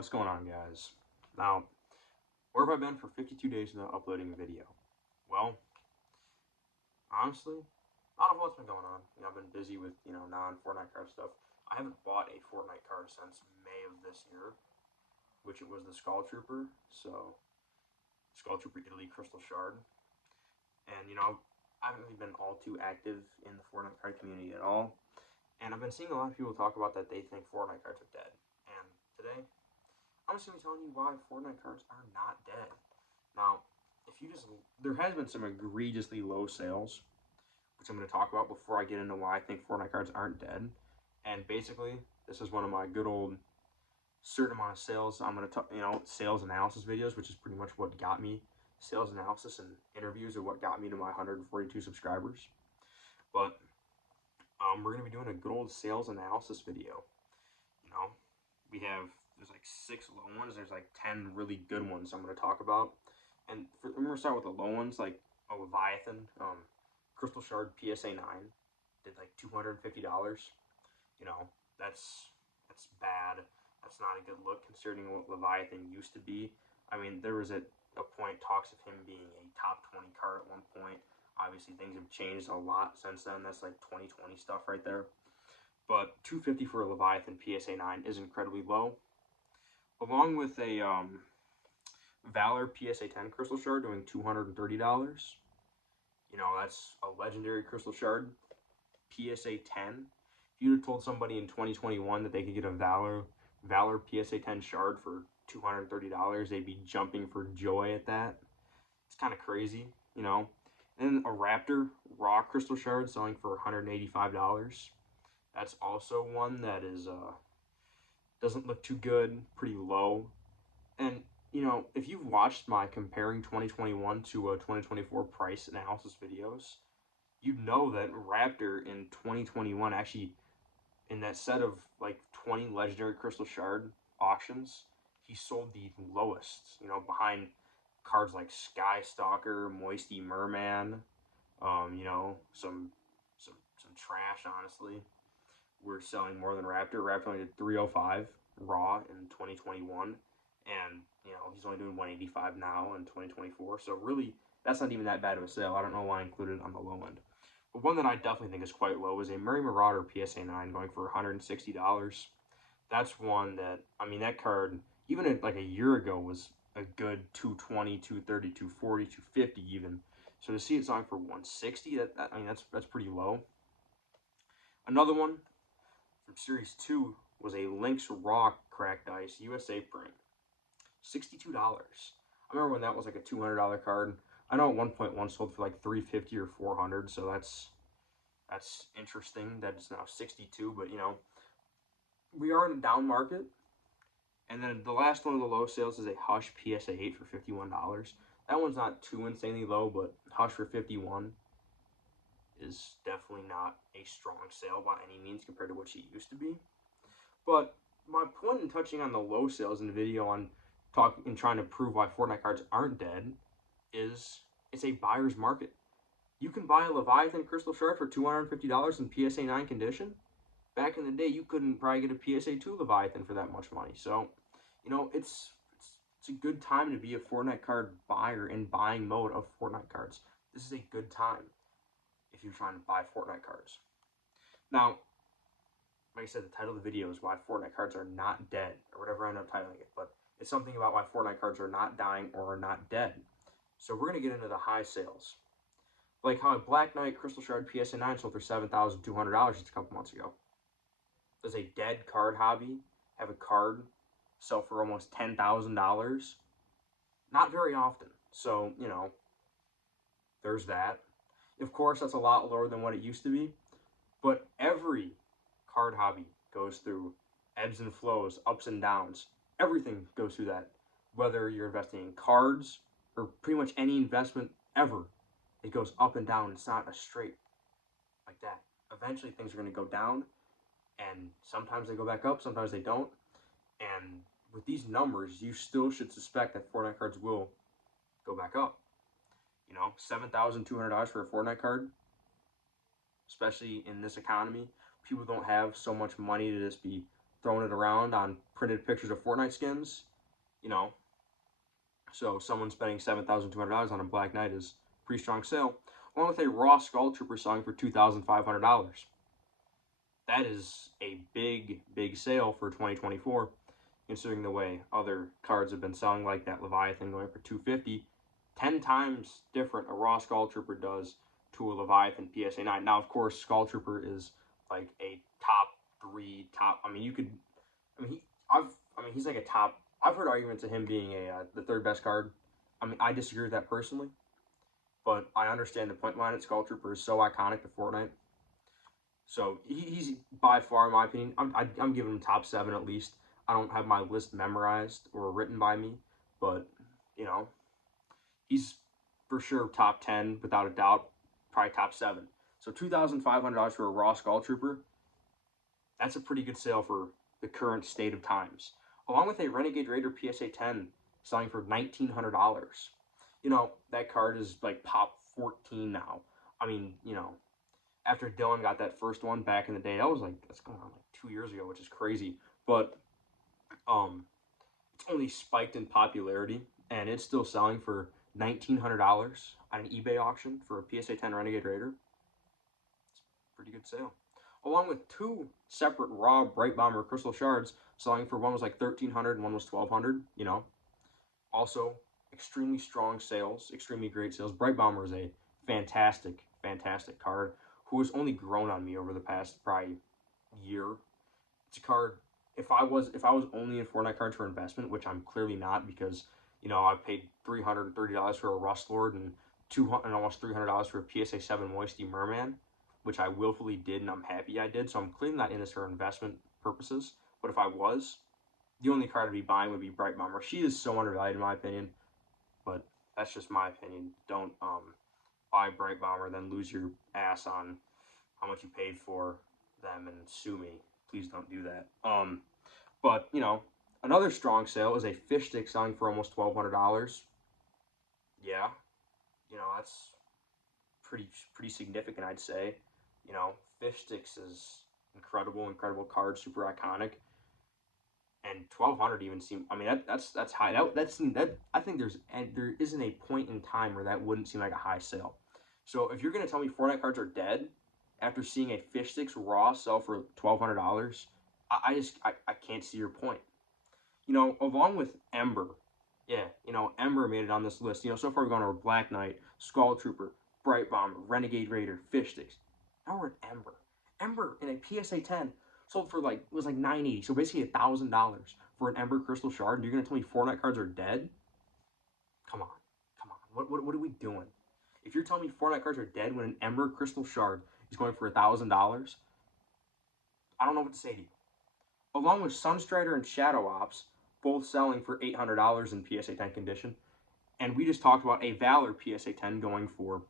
What's going on, guys? Now, where have I been for 52 days without uploading a video? Well, honestly, not a whole lot's been going on. I've been busy with, non-Fortnite card stuff. I haven't bought a Fortnite card since May of this year, which it was the Skull Trooper. So, Skull Trooper Italy Crystal Shard. And, I haven't really been all too active in the Fortnite card community at all. And I've been seeing a lot of people talk about that they think Fortnite cards are dead. And today, I'm just going to be telling you why Fortnite cards are not dead. Now, there has been some egregiously low sales, which I'm going to talk about before I get into why I think Fortnite cards aren't dead. And basically, this is one of my good old certain amount of sales. I'm going to talk, sales analysis videos, which is pretty much what got me. Sales analysis and interviews are what got me to my 142 subscribers. But we're going to be doing a good old sales analysis video. There's like 6 low ones. There's like 10 really good ones I'm going to talk about. And I'm going to start with the low ones, like a Leviathan, Crystal Shard PSA 9, did like $250. That's bad. That's not a good look considering what Leviathan used to be. I mean, there was a point talks of him being a top 20 card at one point. Obviously, things have changed a lot since then. That's like 2020 stuff right there. But $250 for a Leviathan PSA 9 is incredibly low. Along with a Valor PSA 10 Crystal Shard doing $230. That's a legendary Crystal Shard PSA 10. If you'd have told somebody in 2021 that they could get a Valor PSA 10 Shard for $230, they'd be jumping for joy at that. It's kind of crazy, And then a Raptor raw Crystal Shard selling for $185. That's also one that is doesn't look too good, pretty low. And if you've watched my comparing 2021 to 2024 price analysis videos, you know that Raptor in 2021 actually, in that set of like 20 legendary Crystal Shard auctions, he sold the lowest, behind cards like Sky Stalker, Moisty Merman, some trash, honestly. We're selling more than Raptor. Raptor only did 305 raw in 2021, and he's only doing 185 now in 2024. So really, that's not even that bad of a sale. I don't know why I included it on the low end. But one that I definitely think is quite low is a Marauder PSA 9 going for $160. That's one that, that card, even like a year ago, was a good 220, 230, 240, 250 even. So to see it selling for 160, that's pretty low. Another one from Series 2 was a Lynx Rock cracked ice USA print. $62. I remember when that was like a $200 card. I know at one point one sold for like $350 or $400, so that's interesting that it's now 62. But we are in a down market. And then the last one of the low sales is a Hush PSA 8 for $51. That one's not too insanely low, but Hush for $51 is definitely not a strong sale by any means compared to what she used to be. But my point in touching on the low sales in the video on trying to prove why Fortnite cards aren't dead is it's a buyer's market. You can buy a Leviathan Crystal Shard for $250 in PSA 9 condition. Back in the day, you couldn't probably get a PSA 2 Leviathan for that much money. So, it's a good time to be a Fortnite card buyer in buying mode of Fortnite cards. This is a good time if you're trying to buy Fortnite cards. Now, like I said, the title of the video is why Fortnite cards are not dead, or whatever I end up titling it, but it's something about why Fortnite cards are not dying or are not dead. So we're going to get into the high sales. Like how a Black Knight Crystal Shard PSA 9 sold for $7,200 just a couple months ago. Does a dead card hobby have a card sell for almost $10,000? Not very often. So, there's that. Of course, that's a lot lower than what it used to be. But every card hobby goes through ebbs and flows, ups and downs. Everything goes through that. Whether you're investing in cards or pretty much any investment ever, it goes up and down. It's not a straight like that. Eventually, things are going to go down, and sometimes they go back up, sometimes they don't. And with these numbers, you still should suspect that Fortnite cards will go back up. $7,200 for a Fortnite card, especially in this economy. People don't have so much money to just be throwing it around on printed pictures of Fortnite skins, you know. So someone spending $7,200 on a Black Knight is a pretty strong sale. Along with a raw Skull Trooper selling for $2,500. That is a big, big sale for 2024, considering the way other cards have been selling, like that Leviathan going for $250. 10 times different a raw Skull Trooper does to a Leviathan PSA 9. Now, of course, Skull Trooper is like a top 3, top. I mean, you could. I mean, he's like a top. I've heard arguments of him being the third best card. I mean, I disagree with that personally, but I understand the point behind it. Skull Trooper is so iconic to Fortnite. So he's by far, in my opinion, I'm giving him top 7 at least. I don't have my list memorized or written by me, but you know, he's for sure top 10 without a doubt, probably top 7. So $2,500 for a raw Skull Trooper, that's a pretty good sale for the current state of times. Along with a Renegade Raider PSA 10 selling for $1,900. You know, that card is like pop 14 now. I mean, you know, after Dylan got that first one back in the day, that's going on like 2 years ago, which is crazy. But it's only spiked in popularity, and it's still selling for $1,900 on an eBay auction for a PSA 10 Renegade Raider. It's a pretty good sale. Along with 2 separate raw Breit Bomber crystal shards selling for, one was like $1,300 and one was $1,200. You know, also extremely strong sales, extremely great sales. Breit Bomber is a fantastic, fantastic card who has only grown on me over the past probably year. It's a card. If I was only in Fortnite cards for investment, which I'm clearly not, because you know I paid $330 for a Rust Lord and almost $300 for a PSA 7 Moisty Merman, which I willfully did and I'm happy I did. So I'm clearly not in this for investment purposes. But if I was, the only card I'd be buying would be Breit Bomber. She is so undervalued in my opinion, but that's just my opinion. Don't buy Breit Bomber, then lose your ass on how much you paid for them and sue me. Please don't do that. But you know, another strong sale is a Fishsticks selling for almost $1,200. Yeah, you know, that's pretty significant, I'd say. You know, Fishsticks is incredible card, super iconic. And 1,200 even seem. I mean, that's high. That I think there isn't a point in time where that wouldn't seem like a high sale. So if you're gonna tell me Fortnite cards are dead after seeing a Fishsticks raw sell for $1,200, I can't see your point. You know, along with Ember, yeah, you know, Ember made it on this list. You know, so far we've gone over Black Knight, Skull Trooper, Breit Bomber, Renegade Raider, Fishsticks. Now we're at Ember. Ember in a PSA 10 sold for it was like $980, so basically $1,000 for an Ember Crystal Shard. And you're gonna tell me Fortnite cards are dead? Come on, come on. What are we doing? If you're telling me Fortnite cards are dead when an Ember Crystal Shard is going for $1,000, I don't know what to say to you. Along with Sunstrider and Shadow Ops, both selling for $800 in PSA 10 condition. And we just talked about a Valor PSA 10 going for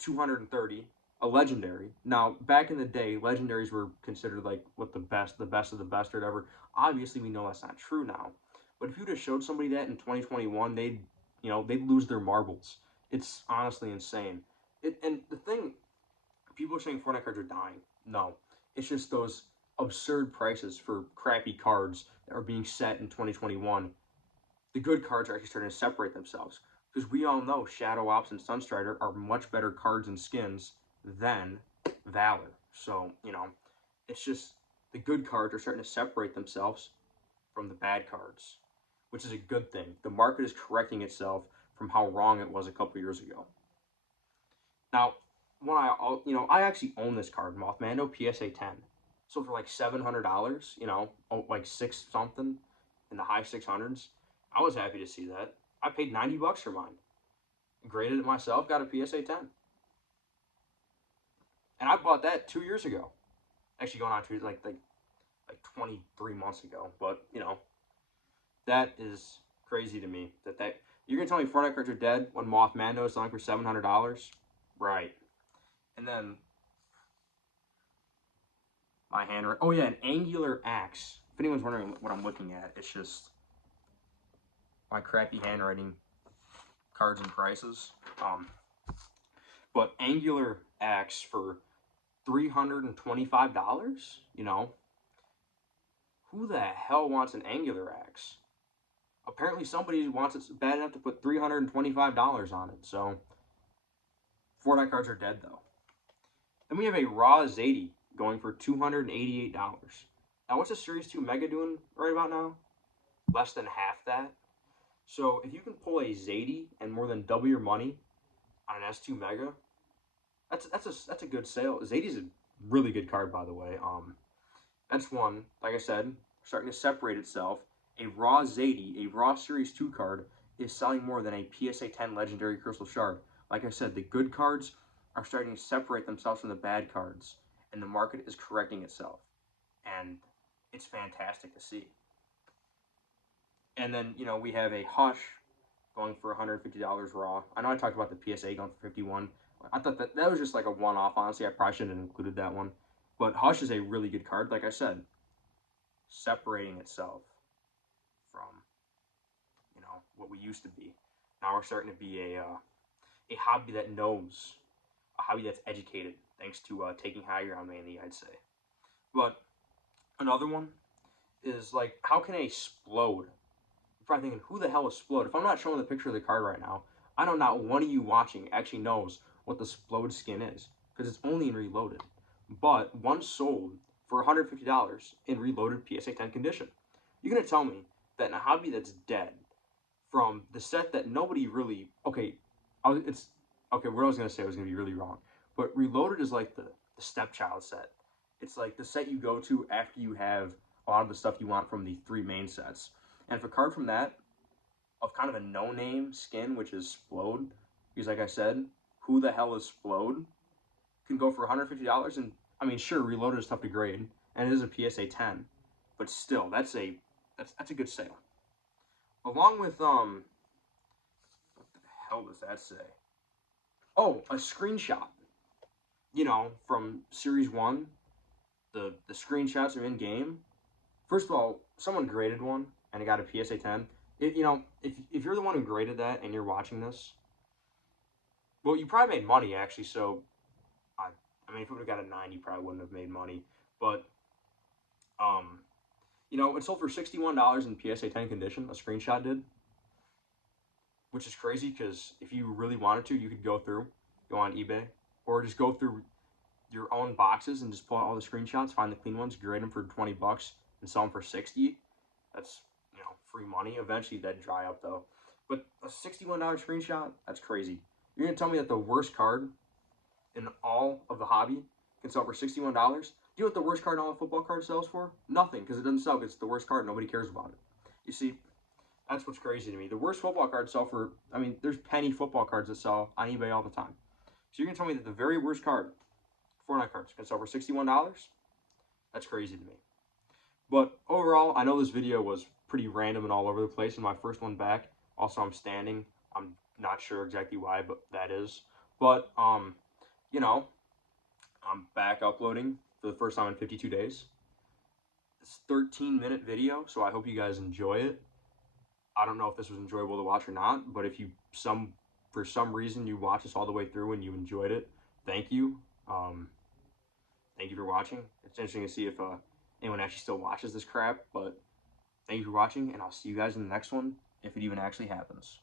$230, a Legendary. Now, back in the day, Legendaries were considered like the best of the best or whatever. Obviously, we know that's not true now. But if you'd have showed somebody that in 2021, they'd lose their marbles. It's honestly insane. And the thing, people are saying Fortnite cards are dying. No, it's just those absurd prices for crappy cards that are being set in 2021. The good cards are actually starting to separate themselves, because we all know Shadow Ops and Sunstrider are much better cards and skins than Valor. So, you know, it's just the good cards are starting to separate themselves from the bad cards, which is a good thing. The market is correcting itself from how wrong it was a couple years ago. Now, I actually own this card, Moth Mando PSA 10. So for like $700, you know, like 6 something in the high 600s, I was happy to see that. I paid $90 for mine. Graded it myself, got a PSA 10. And I bought that 2 years ago. Actually going on to like 23 months ago. But, you know, that is crazy to me. That you're going to tell me Fortnite cards are dead when Moth Mando is selling for $700? Right. And then my handwriting. Oh, yeah, an angular axe. If anyone's wondering what I'm looking at, it's just my crappy handwriting, cards and prices. But angular axe for $325, you know, who the hell wants an angular axe? Apparently somebody wants it bad enough to put $325 on it. So Fortnite cards are dead though. Then we have a raw Zadie going for $288. Now what's a Series 2 Mega doing right about now? Less than half that. So if you can pull a Zadie and more than double your money on an S2 Mega, that's a good sale. Zadie's a really good card, by the way. That's one, like I said, starting to separate itself. A raw Zadie, a raw Series 2 card, is selling more than a PSA 10 Legendary Crystal Shard. Like I said, the good cards are starting to separate themselves from the bad cards, and the market is correcting itself. And it's fantastic to see. And then, you know, we have a Hush going for $150 raw. I know I talked about the PSA going for $51. I thought that was just like a one-off, honestly. I probably shouldn't have included that one. But Hush is a really good card, like I said, separating itself from, you know, what we used to be. Now we're starting to be a hobby that knows, a hobby that's educated, thanks to taking high ground mainly, I'd say. But another one is like, how can a splode? You're probably thinking, who the hell is splode? If I'm not showing the picture of the card right now, I know not one of you watching actually knows what the splode skin is, because it's only in Reloaded. But once sold for $150 in Reloaded PSA 10 condition. You're going to tell me that in a hobby that's dead, from the set that nobody really, what I was going to say was going to be really wrong. But Reloaded is like the stepchild set. It's like the set you go to after you have a lot of the stuff you want from the 3 main sets. And if a card from that, of kind of a no-name skin, which is Splode, because like I said, who the hell is Splode, can go for $150. And I mean, sure, Reloaded is tough to grade, and it is a PSA 10, but still, that's a good sale. Along with what the hell does that say? Oh, a screenshot. You know, from Series 1, the screenshots are in game. First of all, someone graded one and it got a PSA 10. You know, if you're the one who graded that and you're watching this, well, you probably made money actually. So, I mean, if it would have got a 9, you probably wouldn't have made money. But, you know, it sold for $61 in PSA 10 condition. A screenshot did, which is crazy because if you really wanted to, you could go on eBay, or just go through your own boxes and just pull out all the screenshots, find the clean ones, grade them for $20, and sell them for $60. That's, you know, free money. Eventually that'd dry up though. But a $61 screenshot, that's crazy. You're gonna tell me that the worst card in all of the hobby can sell for $61? Do you know what the worst card in all the football cards sells for? Nothing, because it doesn't sell, because it's the worst card. Nobody cares about it. You see, that's what's crazy to me. The worst football cards sell for, I mean, there's penny football cards that sell on eBay all the time. So you're gonna tell me that the very worst card, Fortnite cards, can sell for $61? That's crazy to me. But overall, I know this video was pretty random and all over the place, and my first one back. Also, I'm standing. I'm not sure exactly why, but that is. But, you know, I'm back uploading for the first time in 52 days. It's a 13-minute video, so I hope you guys enjoy it. I don't know if this was enjoyable to watch or not, but if you, for some reason, you watched this all the way through and you enjoyed it, thank you. Thank you for watching. It's interesting to see if anyone actually still watches this crap, but thank you for watching, and I'll see you guys in the next one, if it even actually happens.